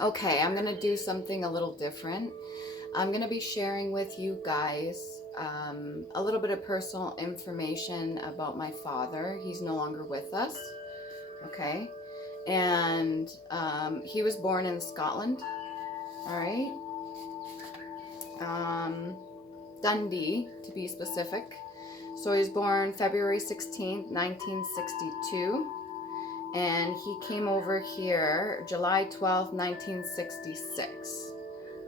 Okay, I'm gonna do something a little different. I'm gonna be sharing with you guys a little bit of personal information about my father. He's no longer with us, okay? And he was born in Scotland, all right? Um, Dundee, to be specific. So he was born February 16th, 1962. And he came over here July 12th, 1966.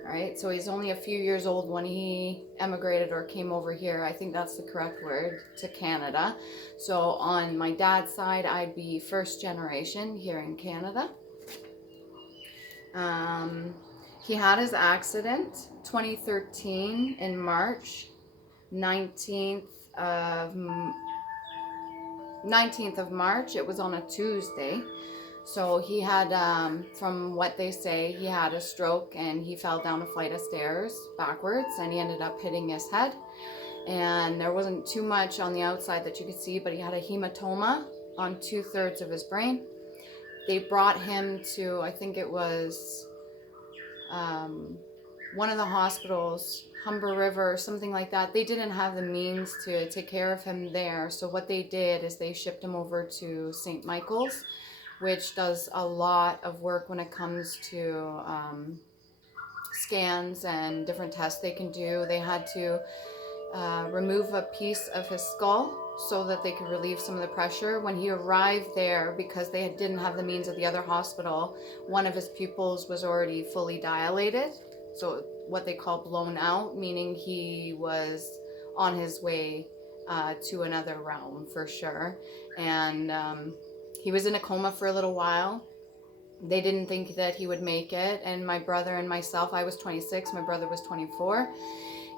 All right, so he's only a few years old when he emigrated or came over here. I think that's the correct word, to Canada. So on my dad's side, I'd be first generation here in Canada. Um, he had his accident 2013 in March 19th of 19th of March. It was on a Tuesday. So he had, from what they say, he had a stroke and he fell down a flight of stairs backwards and he ended up hitting his head. And there wasn't too much on the outside that you could see, but he had a hematoma on 2/3 of his brain. They brought him to, I think it was one of the hospitals, Humber River, something like that. They didn't have the means to take care of him there. So what they did is they shipped him over to St. Michael's, which does a lot of work when it comes to scans and different tests they can do. They had to remove a piece of his skull so that they could relieve some of the pressure. When he arrived there, because they didn't have the means at the other hospital, one of his pupils was already fully dilated. So what they call blown out, meaning he was on his way to another realm for sure. And he was in a coma for a little while. They didn't think that he would make it. And my brother and myself, I was 26, my brother was 24.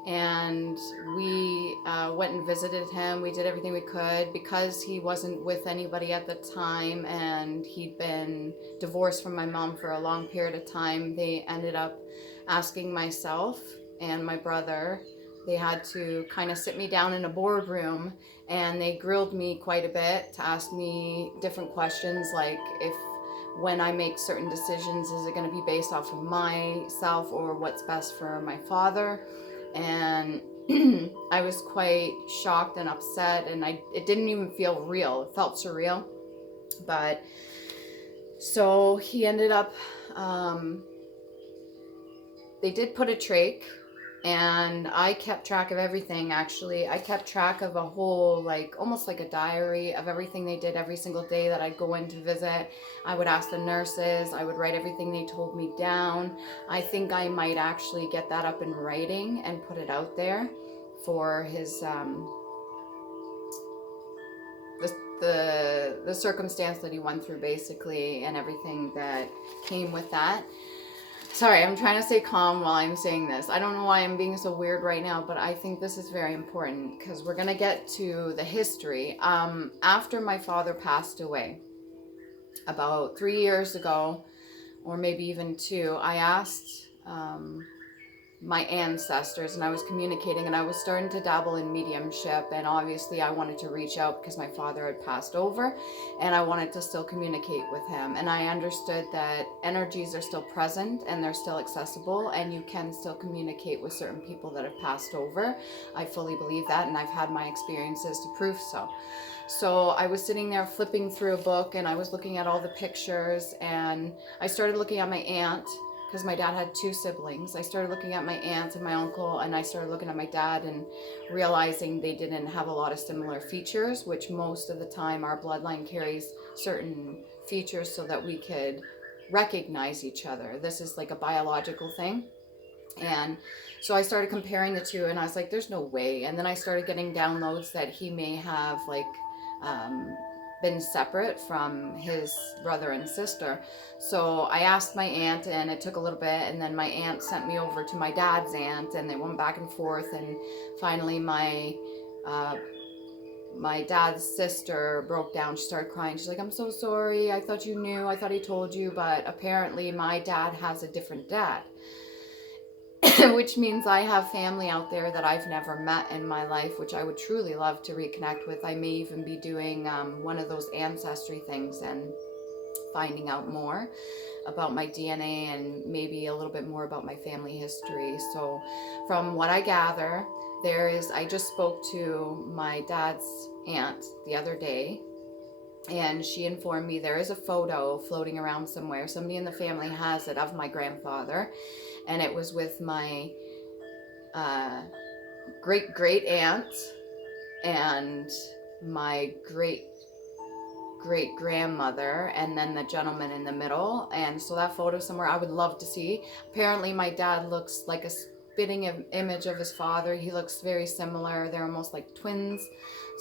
And we went and visited him. We did everything we could because he wasn't with anybody at the time and he'd been divorced from my mom for a long period of time. They ended up asking myself and my brother, they had to kind of sit me down in a boardroom and they grilled me quite a bit to ask me different questions, like if when I make certain decisions, is it going to be based off of myself or what's best for my father? And I was quite shocked and upset, and it didn't even feel real. It felt surreal. But so he ended up, they did put a trach, and I kept track of everything. Actually, I kept track of a whole, like almost like a diary of everything they did every single day that I'd go in to visit. I would ask the nurses, I would write everything they told me down. I think I might actually get that up in writing and put it out there for his the circumstance that he went through, basically, and everything that came with that. Sorry, I'm trying to stay calm while I'm saying this. I don't know why I'm being so weird right now, but I think this is very important because we're going to get to the history. After my father passed away, about 3 years ago, or maybe even 2, I asked my ancestors, and I was communicating, and I was starting to dabble in mediumship, and obviously I wanted to reach out because my father had passed over and I wanted to still communicate with him. And I understood that energies are still present and they're still accessible and you can still communicate with certain people that have passed over. I fully believe that, and I've had my experiences to prove so. So I was sitting there flipping through a book and I was looking at all the pictures, and I started looking at my aunt because my dad had 2 siblings. I started looking at my aunt and my uncle, and I started looking at my dad and realizing they didn't have a lot of similar features, which most of the time our bloodline carries certain features so that we could recognize each other. This is like a biological thing. And so I started comparing the 2 and I was like, there's no way. And then I started getting downloads that he may have like been separate from his brother and sister. So I asked my aunt, and it took a little bit, and then my aunt sent me over to my dad's aunt, and they went back and forth, and finally my dad's sister broke down. She started crying. She's like, I'm so sorry, I thought you knew, I thought he told you, but apparently my dad has a different dad. Which means I have family out there that I've never met in my life, which I would truly love to reconnect with. I may even be doing one of those ancestry things and finding out more about my DNA and maybe a little bit more about my family history. So from what I gather, I just spoke to my dad's aunt the other day, and she informed me there is a photo floating around somewhere. Somebody in the family has it of my grandfather, and it was with my great aunt and my great grandmother, and then the gentleman in the middle. And so that photo somewhere I would love to see. Apparently my dad looks like a spitting image of his father. He looks very similar. They're almost like twins.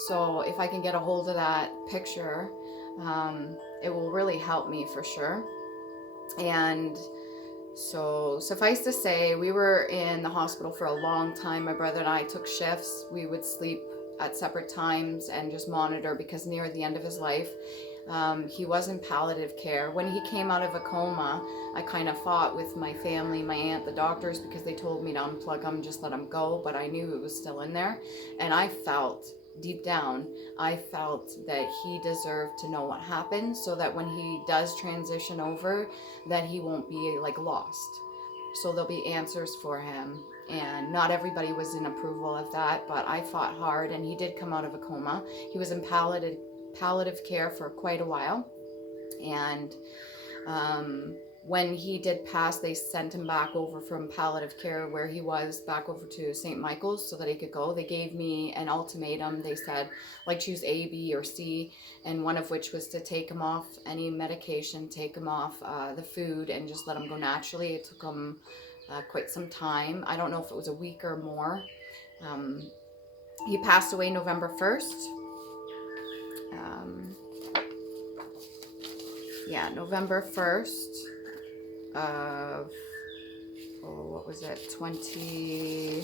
So if I can get a hold of that picture, it will really help me for sure. And so suffice to say, we were in the hospital for a long time. My brother and I took shifts. We would sleep at separate times and just monitor, because near the end of his life, he was in palliative care. When he came out of a coma, I kind of fought with my family, my aunt, the doctors, because they told me to unplug him, just let him go, but I knew it was still in there. And I felt, deep down, I felt that he deserved to know what happened, so that when he does transition over, that he won't be like lost. So there'll be answers for him. And not everybody was in approval of that, but I fought hard, and he did come out of a coma. He was in palliative care for quite a while. And when he did pass, they sent him back over from palliative care where he was back over to St. Michael's so that he could go. They gave me an ultimatum. They said, like, choose A, B, or C, and one of which was to take him off any medication, take him off the food, and just let him go naturally. It took him quite some time. I don't know if it was a week or more. He passed away November 1st. November 1st of, what was it, 20...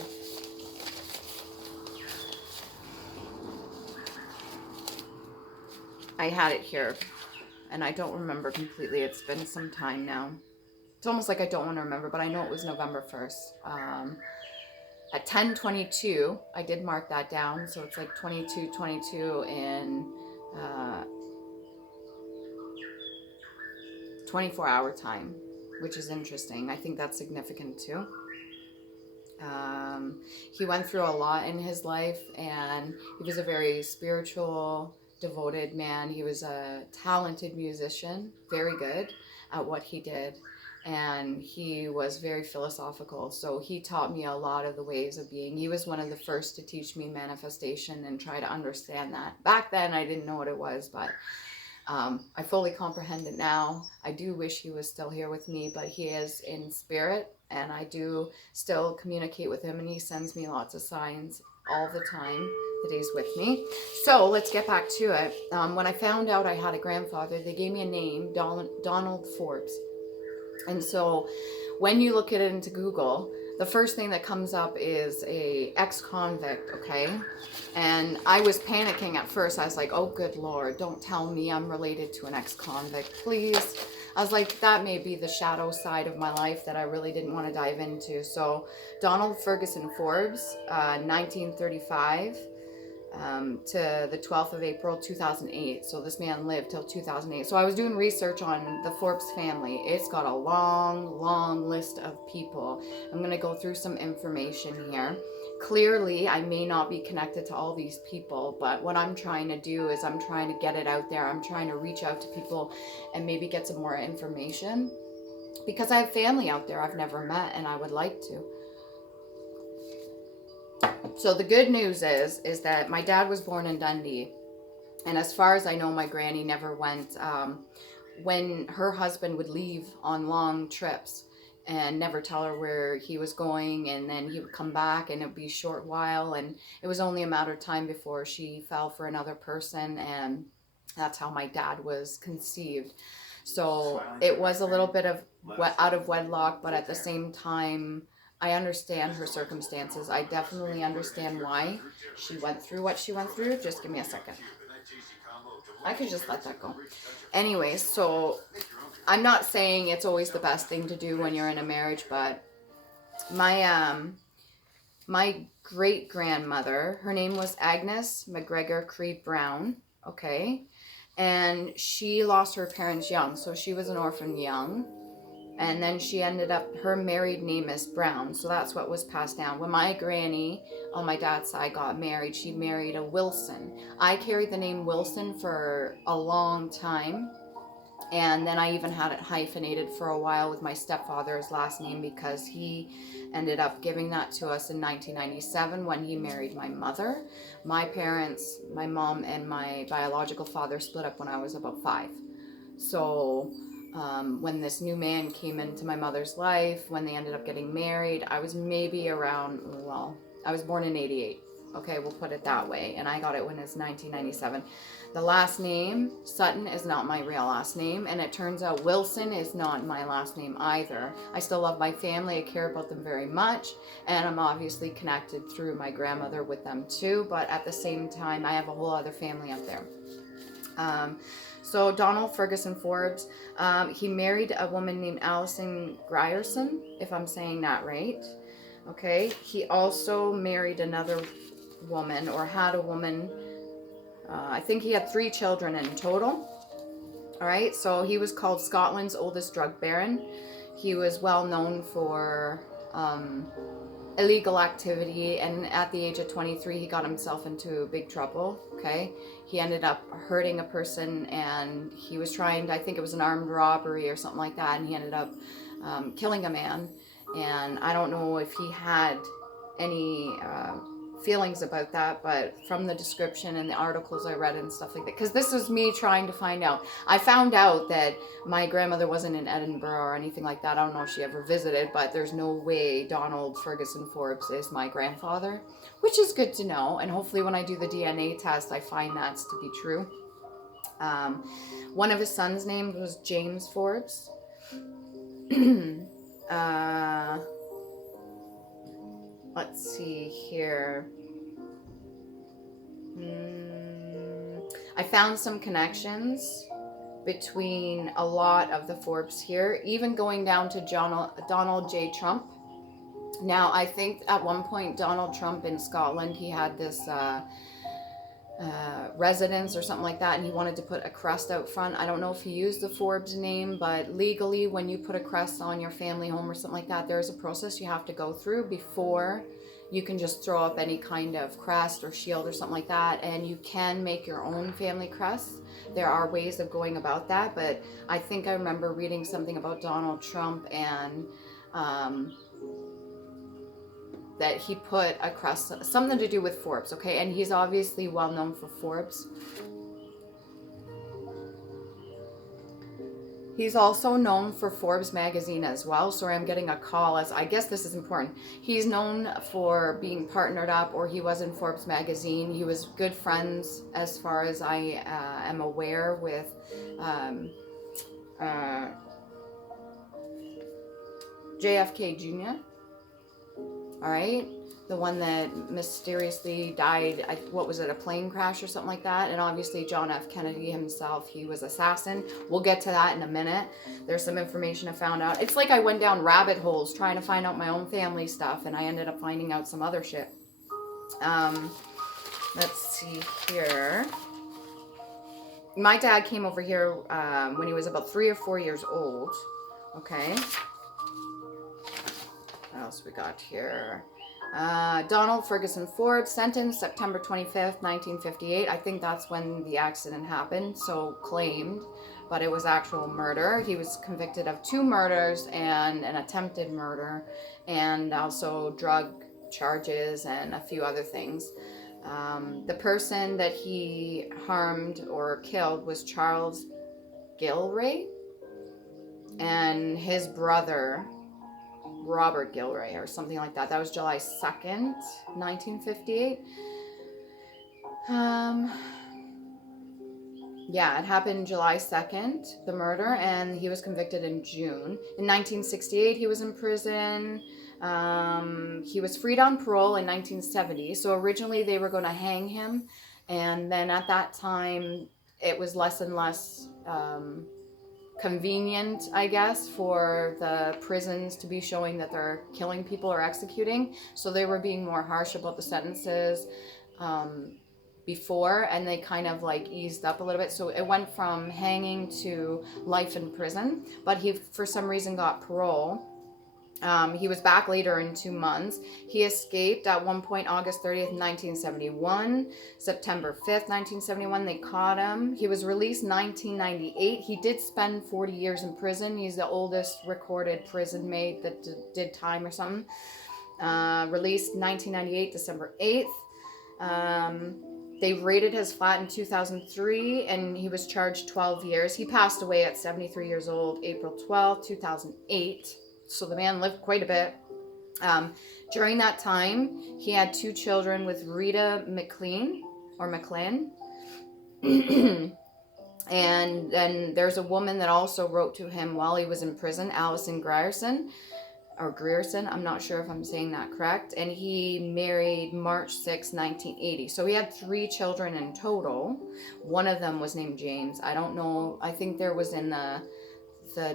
I had it here, and I don't remember completely. It's been some time now. It's almost like I don't want to remember, but I know it was November 1st. At 10:22, I did mark that down, so it's like 22 in 24-hour time, which is interesting. I think that's significant too. He went through a lot in his life, and he was a very spiritual, devoted man. He was a talented musician, very good at what he did, and he was very philosophical. So he taught me a lot of the ways of being. He was one of the first to teach me manifestation and try to understand that. Back then I didn't know what it was, but I fully comprehend it now. I do wish he was still here with me, but he is in spirit, and I do still communicate with him, and he sends me lots of signs all the time that he's with me. So let's get back to it. When I found out I had a grandfather, they gave me a name, Donald Forbes. And so when you look at it into Google, the first thing that comes up is a ex-convict, okay? And I was panicking at first. I was like, oh, good Lord, don't tell me I'm related to an ex-convict, please. I was like, that may be the shadow side of my life that I really didn't want to dive into. So Donald Ferguson Forbes, 1935 to the 12th of April, 2008. So this man lived till 2008. So I was doing research on the Forbes family. It's got a long list of people. I'm going to go through some information here. Clearly, I may not be connected to all these people, but what I'm trying to do is I'm trying to get it out there. I'm trying to reach out to people and maybe get some more information, because I have family out there I've never met and I would like to. So the good news is that my dad was born in Dundee, and as far as I know, my granny never went. When her husband would leave on long trips and never tell her where he was going, and then he would come back and it would be a short while, and it was only a matter of time before she fell for another person, and that's how my dad was conceived. So it was a little bit of out of wedlock, but at the same time, I understand her circumstances. I definitely understand why she went through what she went through. Just give me a second. I could just let that go. Anyways, so I'm not saying it's always the best thing to do when you're in a marriage, but my great grandmother, her name was Agnes McGregor Creed Brown, okay? and she lost her parents young, so she was an orphan young. And then she ended up, her married name is Brown, so that's what was passed down. When my granny on my dad's side got married, she married a Wilson. I carried the name Wilson for a long time, and then I even had it hyphenated for a while with my stepfather's last name, because he ended up giving that to us in 1997 when he married my mother. My parents, my mom and my biological father, split up when I was about 5. So when this new man came into my mother's life, when they ended up getting married, I was maybe around, well, I was born in 88. Okay, we'll put it that way. And I got it when it's 1997. The last name, Sutton, is not my real last name. And it turns out Wilson is not my last name either. I still love my family. I care about them very much. And I'm obviously connected through my grandmother with them too. But at the same time, I have a whole other family up there. So Donald Ferguson Forbes, he married a woman named Allison Grierson, if I'm saying that right. Okay, he also married another woman, or had a woman. I think he had 3 children in total. All right, so he was called Scotland's oldest drug baron. He was well known for illegal activity, and at the age of 23 he got himself into big trouble. Okay, he ended up hurting a person, and he was trying to, I think it was an armed robbery or something like that, and he ended up killing a man. And I don't know if he had any feelings about that, but from the description and the articles I read and stuff like that, because this is me trying to find out. I found out that my grandmother wasn't in Edinburgh or anything like that. I don't know if she ever visited, but there's no way Donald Ferguson Forbes is my grandfather, which is good to know. And hopefully when I do the DNA test, I find that's to be true. One of his sons' names was James Forbes. Let's see here. I found some connections between a lot of the Forbes here, even going down to Donald J. Trump. Now, I think at one point Donald Trump in Scotland, he had this residence or something like that, and he wanted to put a crest out front. I don't know if he used the Forbes name, but legally when you put a crest on your family home or something like that, there's a process you have to go through before you can just throw up any kind of crest or shield or something like that. And you can make your own family crest. There are ways of going about that, but I think I remember reading something about Donald Trump and that he put a crest, something to do with Forbes, okay? And he's obviously well known for Forbes. He's also known for Forbes magazine as well. Sorry, I'm getting a call, as I guess this is important. He's known for being partnered up, or he was in Forbes magazine. He was good friends, as far as I am aware, with JFK Jr. All right, the one that mysteriously died, what was it, a plane crash or something like that? And obviously John F. Kennedy himself, he was assassin. We'll get to that in a minute. There's some information I found out. It's like I went down rabbit holes trying to find out my own family stuff, and I ended up finding out some other shit. Let's see here. My dad came over here when he was about 3 or 4 years old. Okay. What else we got here? Donald Ferguson Forbes, sentenced September 25th, 1958. I think that's when the accident happened, so claimed, but it was actual murder. He was convicted of 2 murders and an attempted murder, and also drug charges and a few other things. The person that he harmed or killed was Charles Gilray, and his brother Robert Gilray, or something like that. That was July 2nd, 1958. Yeah, it happened July 2nd, the murder, and he was convicted in June. In 1968, he was in prison. He was freed on parole in 1970. So originally they were going to hang him, and then at that time it was less and less convenient, I guess, for the prisons to be showing that they're killing people or executing. So they were being more harsh about the sentences. before, and they kind of like eased up a little bit. So it went from hanging to life in prison, but he for some reason got parole. He was back later in 2 months. He escaped at one point August 30th, 1971. September 5th, 1971, they caught him. He was released 1998. He did spend 40 years in prison. He's the oldest recorded prison mate that did time or something. Released 1998, December 8th. They raided his flat in 2003, and he was charged 12 years. He passed away at 73 years old, April 12th, 2008. So the man lived quite a bit. During that time, he had 2 children with Rita McLean. And then there's a woman that also wrote to him while he was in prison, Allison Grierson. I'm not sure if I'm saying that correct. And he married March 6, 1980. So he had 3 children in total. One of them was named James. I don't know. I think there was in the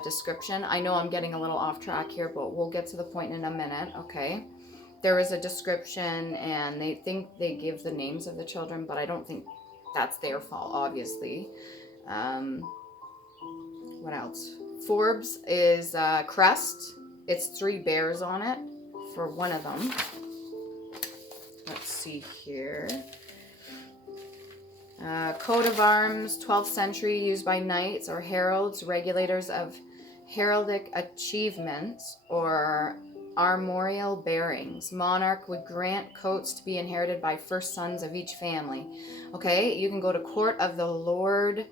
description. I know I'm getting a little off track here, but we'll get to the point in a minute, okay? There is a description, and they think they give the names of the children, but I don't think that's their fault, obviously. What else? Forbes is crest. It's 3 bears on it for one of them. Let's see here. Coat of arms, 12th century, used by knights or heralds, regulators of heraldic achievements or armorial bearings. Monarch would grant coats to be inherited by first sons of each family. Okay, you can go to Court of the Lord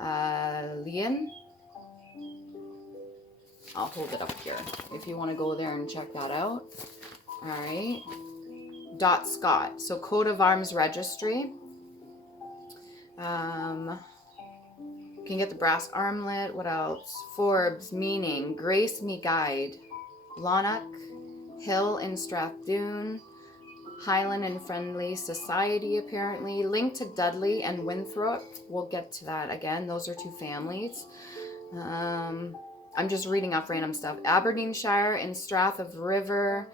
Leon. I'll hold it up here if you want to go there and check that out. All right. Scott. So Coat of Arms Registry. You can get the brass armlet. What else? Forbes, meaning, Grace Me Guide. Lonnock, Hill in Strathdoon, Highland and Friendly Society, apparently. Link to Dudley and Winthrop. We'll get to that again. Those are 2 families. I'm just reading off random stuff. Aberdeenshire in Strath of River.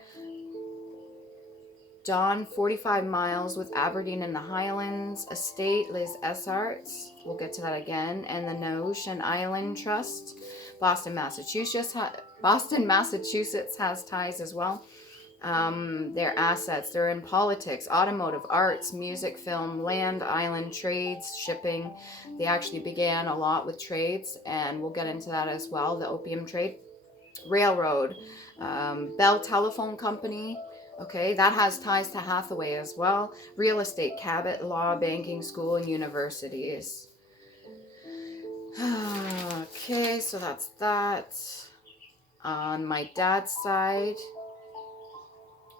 Don, 45 miles with Aberdeen in the Highlands. Estate, Les Essarts. We'll get to that again. And the Notion Island Trust. Boston, Massachusetts has ties as well. Their assets, they're in politics, automotive, arts, music, film, land, island, trades, shipping. They actually began a lot with trades, and we'll get into that as well, the opium trade. Railroad, Bell Telephone Company. Okay, that has ties to Hathaway as well. Real estate, Cabot, law, banking, school, and universities. Okay, so that's that. On my dad's side,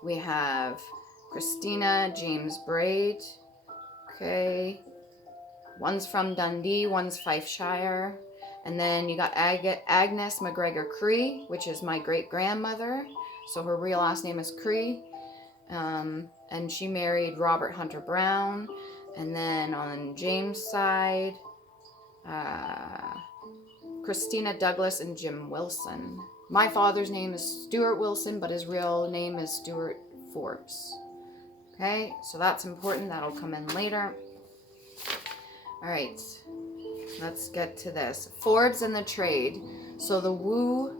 we have Christina, James Braid. Okay. One's from Dundee, one's Fifeshire. And then you got Agnes McGregor Cree, which is my great-grandmother. So her real last name is Cree. And she married Robert Hunter Brown. And then on James' side, Christina Douglas and Jim Wilson. My father's name is Stuart Wilson, but his real name is Stuart Forbes. Okay, so that's important. That'll come in later. All right, let's get to this. Forbes and the trade. So the Wu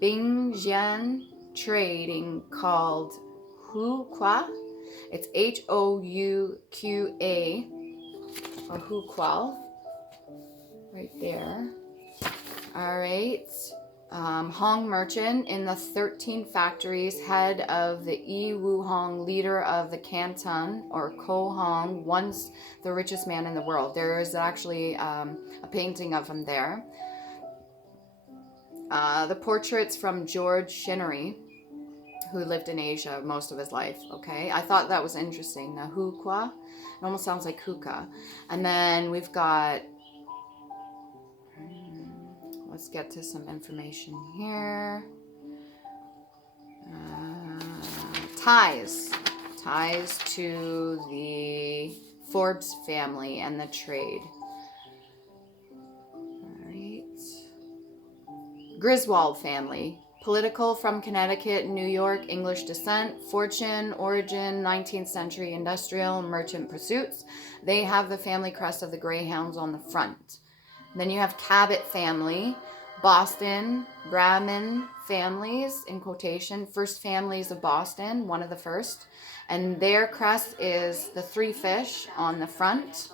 Bingjian trading called Huqua. It's Houqa, or Huqual, right there. All right. Hong merchant in the 13 factories, head of the Yi Wu Hong, leader of the Canton, or Ko Hong, once the richest man in the world. There is actually a painting of him there. The portraits from George Chinnery, who lived in Asia most of his life. Okay, I thought that was interesting. The Huqua, it almost sounds like hookah. And then we've got, let's get to some information here. Ties to the Forbes family and the trade. All right. Griswold family. Political, from Connecticut, New York, English descent. Fortune, origin, 19th century industrial, merchant pursuits. They have the family crest of the Greyhounds on the front. Then you have Cabot family, Boston, Brahmin families, in quotation, first families of Boston, one of the first. And their crest is the 3 fish on the front.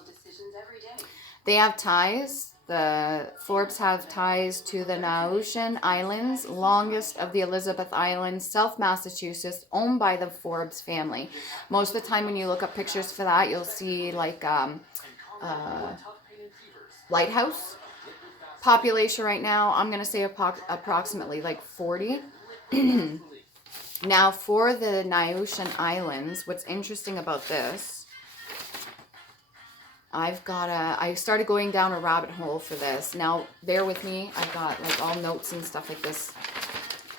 They have ties. The Forbes have ties to the Nahushan Islands, longest of the Elizabeth Islands, South Massachusetts, owned by the Forbes family. Most of the time when you look up pictures for that, you'll see like lighthouse. Population right now, I'm going to say approximately like 40. Now for the Nahushan Islands, what's interesting about this, I started going down a rabbit hole for this. Now, bear with me. I've got like all notes and stuff like this.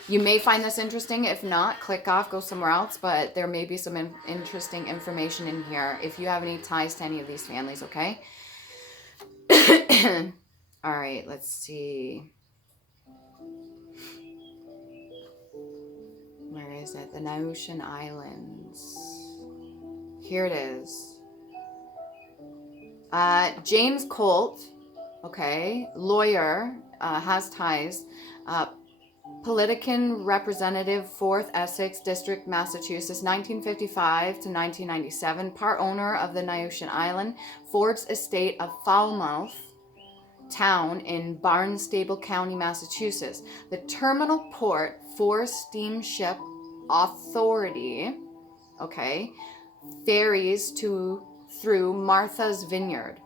You may find this interesting. If not, click off, go somewhere else. But there may be some interesting information in here if you have any ties to any of these families, okay? All right, let's see. Where is it? The Nahushan Islands. Here it is. James Colt, okay, lawyer, has ties. Politician representative, 4th Essex District, Massachusetts, 1955 to 1997. Part owner of the Nahushan Island, Forbes estate of Falmouth town in Barnstable County, Massachusetts. The terminal port for steamship authority, okay, ferries through Martha's Vineyard.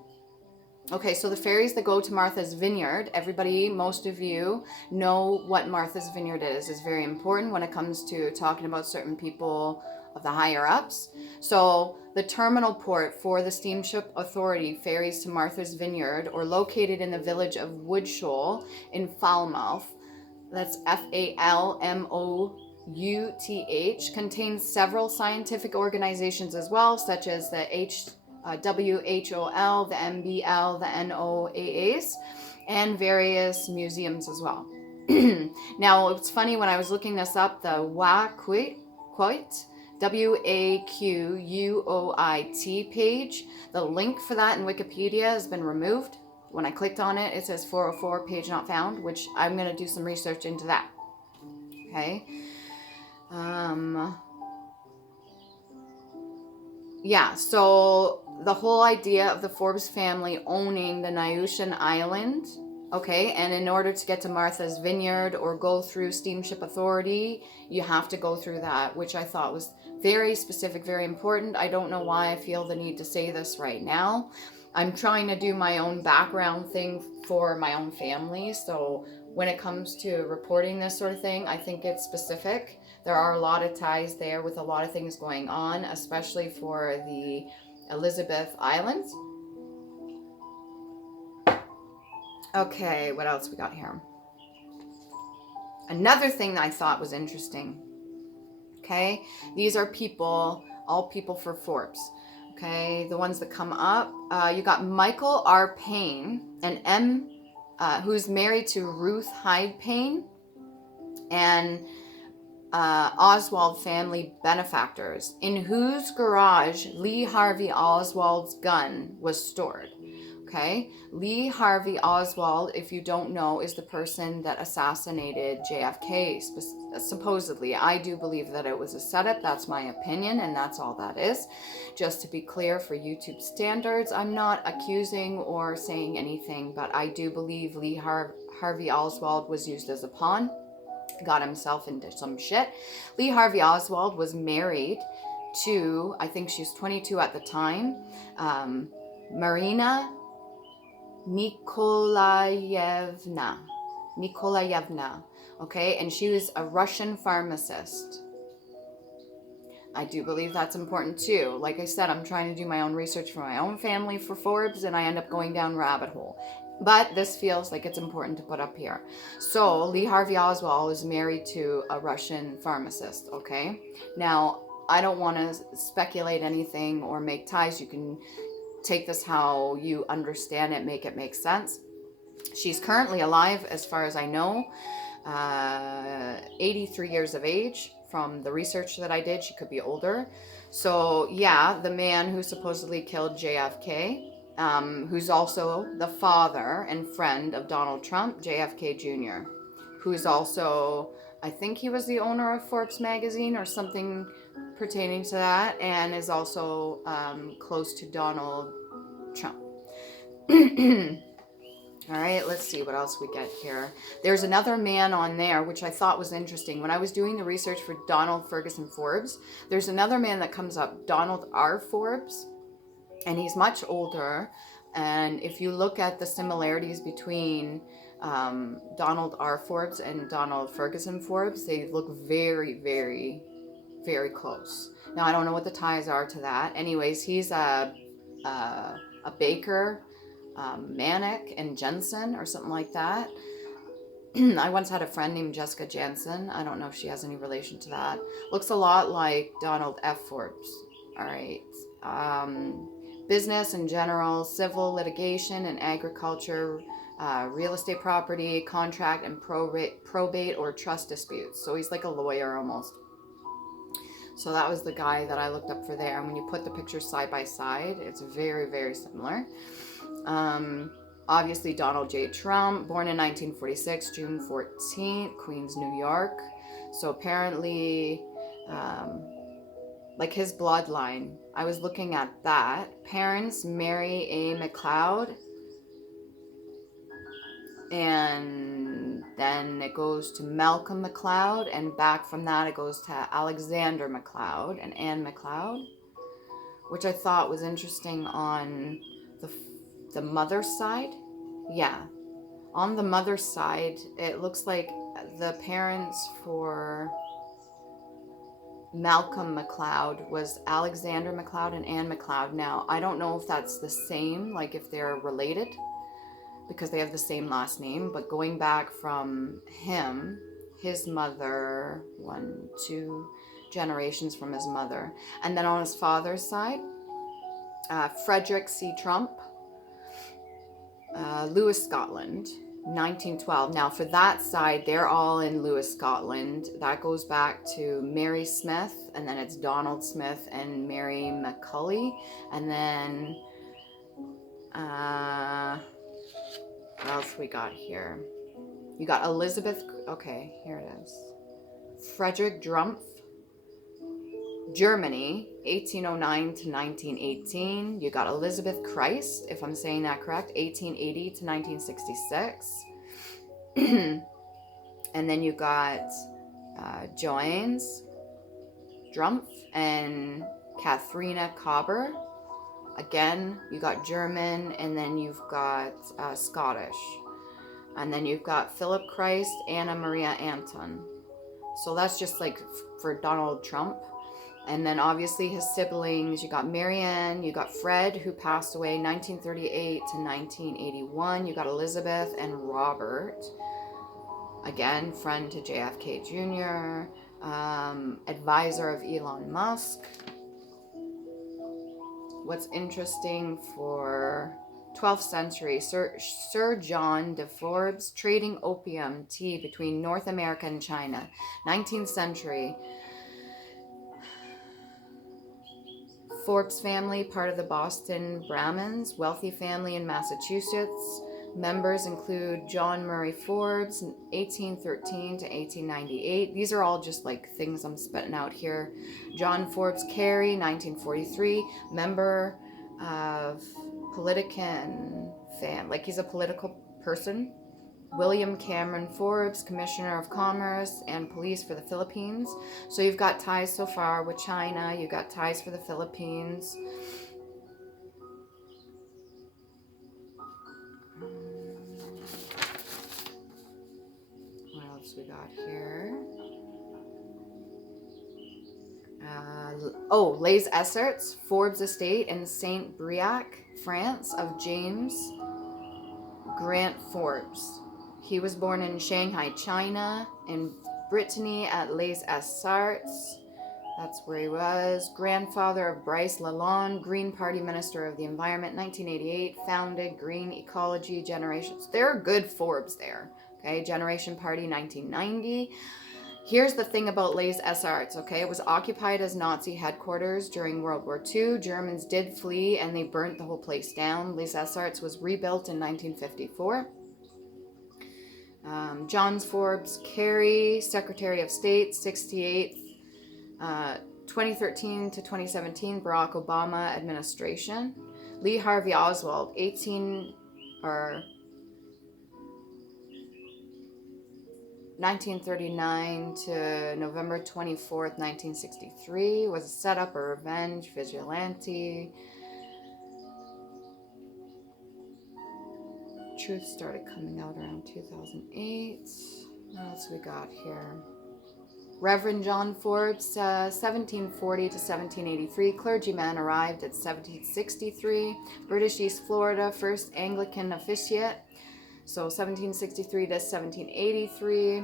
Okay, so the ferries that go to Martha's Vineyard, everybody, most of you know what Martha's Vineyard is. It's very important when it comes to talking about certain people of the higher ups. So the terminal port for the steamship authority ferries to Martha's Vineyard, or located in the village of Woodshoal in Falmouth, that's Falmouth, contains several scientific organizations as well, such as the WHOL, the MBL, the NOAAs, and various museums as well. Now, it's funny, when I was looking this up, the WAQUIT, WAQUOIT page, the link for that in Wikipedia has been removed. When I clicked on it, it says 404, page not found, which I'm going to do some research into that. Okay. Yeah, so the whole idea of the Forbes family owning the Nahushan Island, okay, and in order to get to Martha's Vineyard or go through Steamship Authority, you have to go through that, which I thought was very specific, very important. I don't know why I feel the need to say this right now. I'm trying to do my own background thing for my own family, so when it comes to reporting this sort of thing, I think it's specific. There are a lot of ties there with a lot of things going on, especially for the Elizabeth Islands. Okay, what else we got here? Another thing that I thought was interesting. Okay, these are people, all people for Forbes. Okay, the ones that come up. You got Michael R. Payne and who's married to Ruth Hyde Payne, and Oswald family benefactors, in whose garage Lee Harvey Oswald's gun was stored. Okay, Lee Harvey Oswald, if you don't know, is the person that assassinated JFK, supposedly. I do believe that it was a setup. That's my opinion, and that's all that is. Just to be clear, for YouTube standards, I'm not accusing or saying anything, but I do believe Lee Harvey Oswald was used as a pawn, got himself into some shit. Lee Harvey Oswald was married to, I think she was 22 at the time, Marina Nikolayevna, okay, and she was a Russian pharmacist. I do believe that's important too. Like I said, I'm trying to do my own research for my own family for Forbes, and I end up going down rabbit hole. But this feels like it's important to put up here. So Lee Harvey Oswald is married to a Russian pharmacist, okay? Now, I don't want to speculate anything or make ties. You can take this how you understand it, make it make sense. She's currently alive, as far as I know. 83 years of age. From the research that I did, she could be older. So yeah, the man who supposedly killed JFK, who's also the father and friend of Donald Trump, JFK Jr., who's also, I think he was the owner of Forbes magazine or something pertaining to that, and is also close to Donald Trump. All right, let's see what else we get here. There's another man on there, which I thought was interesting. When I was doing the research for Donald Ferguson Forbes, there's another man that comes up, Donald R. Forbes, and he's much older. And if you look at the similarities between Donald R. Forbes and Donald Ferguson Forbes, they look very, very, very close. Now, I don't know what the ties are to that. Anyways, he's a baker, Manic and Jensen or something like that. I once had a friend named Jessica Jansen. I don't know if she has any relation to that. Looks a lot like Donald F. Forbes. All right. Business in general, civil litigation and agriculture, real estate property, contract and probate or trust disputes. So he's like a lawyer almost. So that was the guy that I looked up for there. And when you put the pictures side by side, it's very, very similar. Obviously Donald J. Trump, born in 1946, June 14th, Queens, New York. So apparently, like his bloodline, I was looking at that. Parents, Mary A. McLeod. And then it goes to Malcolm McLeod, and back from that it goes to Alexander McLeod and Anne McLeod, which I thought was interesting on the mother's side. Yeah, on the mother's side, it looks like the parents for Malcolm McLeod was Alexander McLeod and Anne McLeod. Now, I don't know if that's the same, like if they're related, because they have the same last name, but going back from him, his mother, 2 generations from his mother. And then on his father's side, Frederick C. Trump, Lewis, Scotland, 1912. Now for that side, they're all in Lewis, Scotland. That goes back to Mary Smith, and then it's Donald Smith and Mary McCulley. And then, what else we got here? You got Elizabeth, okay, here it is. Frederick Drumpf, Germany, 1809 to 1918. You got Elizabeth Christ, if I'm saying that correct, 1880 to 1966. And then you got Johannes Drumpf and Katharina Cobber. Again, you got German, and then you've got Scottish. And then you've got Philip Christ, Anna Maria Anton. So that's just like for Donald Trump. And then obviously his siblings, you got Marianne, you got Fred, who passed away 1938 to 1981. You got Elizabeth and Robert. Again, friend to JFK Jr., advisor of Elon Musk. What's interesting for 12th century, Sir John de Forbes, trading opium tea between North America and China. 19th century, Forbes family, part of the Boston Brahmins, wealthy family in Massachusetts. Members include John Murray Forbes, 1813 to 1898. These are all just like things I'm spitting out here. John Forbes Carey, 1943, member of Politican fan, like he's a political person. William Cameron Forbes, Commissioner of Commerce and Police for the Philippines. So you've got ties so far with China, you've got ties for the Philippines. What else we got here? Les Esserts, Forbes estate in Saint Briac, France, of James Grant Forbes. He was born in Shanghai, China, in Brittany at Les Essarts. That's where he was. Grandfather of Bryce Lalonde, Green Party Minister of the Environment, 1988. Founded Green Ecology Generations. There are good Forbes there. Okay, Generation Party, 1990. Here's the thing about Les Essarts, okay? It was occupied as Nazi headquarters during World War II. Germans did flee and they burnt the whole place down. Les Essarts was rebuilt in 1954. John Forbes Kerry, Secretary of State, 68th, 2013 to 2017, Barack Obama administration. Lee Harvey Oswald, 1939 to November 24th, 1963, was a setup, a revenge, vigilante. Truth started coming out around 2008. What else we got here? Reverend John Forbes, 1740 to 1783. Clergyman, arrived at 1763. British East Florida, first Anglican officiate. So 1763 to 1783.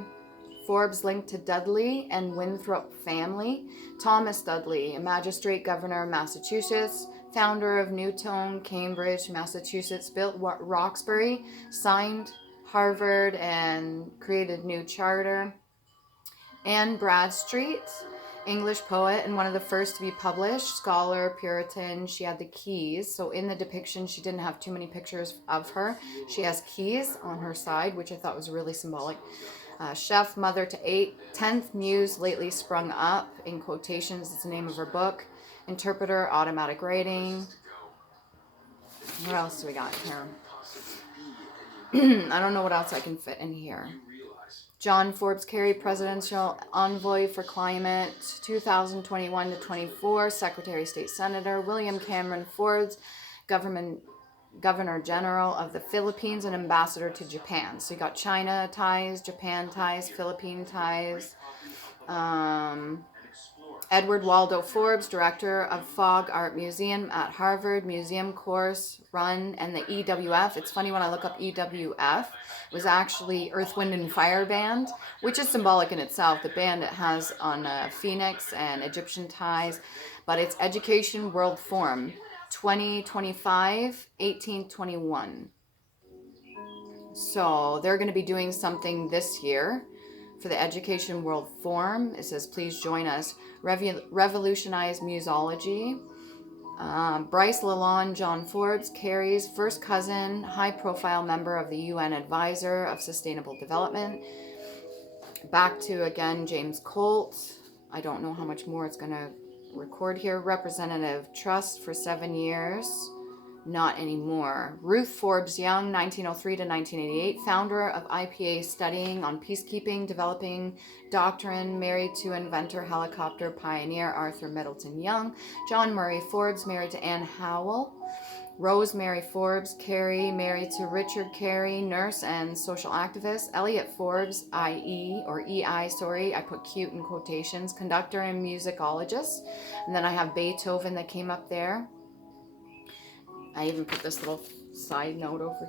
Forbes linked to Dudley and Winthrop family. Thomas Dudley, a magistrate governor of Massachusetts, founder of Newton, Cambridge, Massachusetts, built Roxbury, signed Harvard, and created new charter. Anne Bradstreet, English poet and one of the first to be published, scholar, Puritan. She had the keys. So in the depiction, she didn't have too many pictures of her. She has keys on her side, which I thought was really symbolic. Chef, mother to 8, 10th muse lately sprung up, in quotations, it's the name of her book. Interpreter, automatic writing. What else do we got here? I don't know what else I can fit in here. John Forbes Kerry, Presidential Envoy for Climate, 2021 to 24, Secretary of State Senator. William Cameron Forbes, Governor General of the Philippines and Ambassador to Japan. So you got China ties, Japan ties, Philippine ties. Edward Waldo Forbes, Director of Fogg Art Museum at Harvard, museum course run, and the EWF. It's funny when I look up EWF, it was actually Earth, Wind, and Fire Band, which is symbolic in itself. The band it has on Phoenix and Egyptian ties, but it's Education World Forum, 2025, 1821. So they're going to be doing something this year for the Education World Forum. It says, please join us. Revolutionize musology. Bryce Lalonde, John Forbes, Kerry's first cousin, high-profile member of the UN Advisor of Sustainable Development. Back to, again, James Colt. I don't know how much more it's going to record here. Representative Trust for 7 years. Not anymore. Ruth Forbes Young, 1903 to 1988, founder of IPA, studying on peacekeeping, developing doctrine, married to inventor, helicopter pioneer Arthur Middleton Young. John Murray Forbes, married to Anne Howell. Rosemary Forbes Carey, married to Richard Carey, nurse and social activist. Elliot Forbes, I.E., or E.I., sorry, I put cute in quotations, conductor and musicologist. And then I have Beethoven that came up there. I even put this little side note over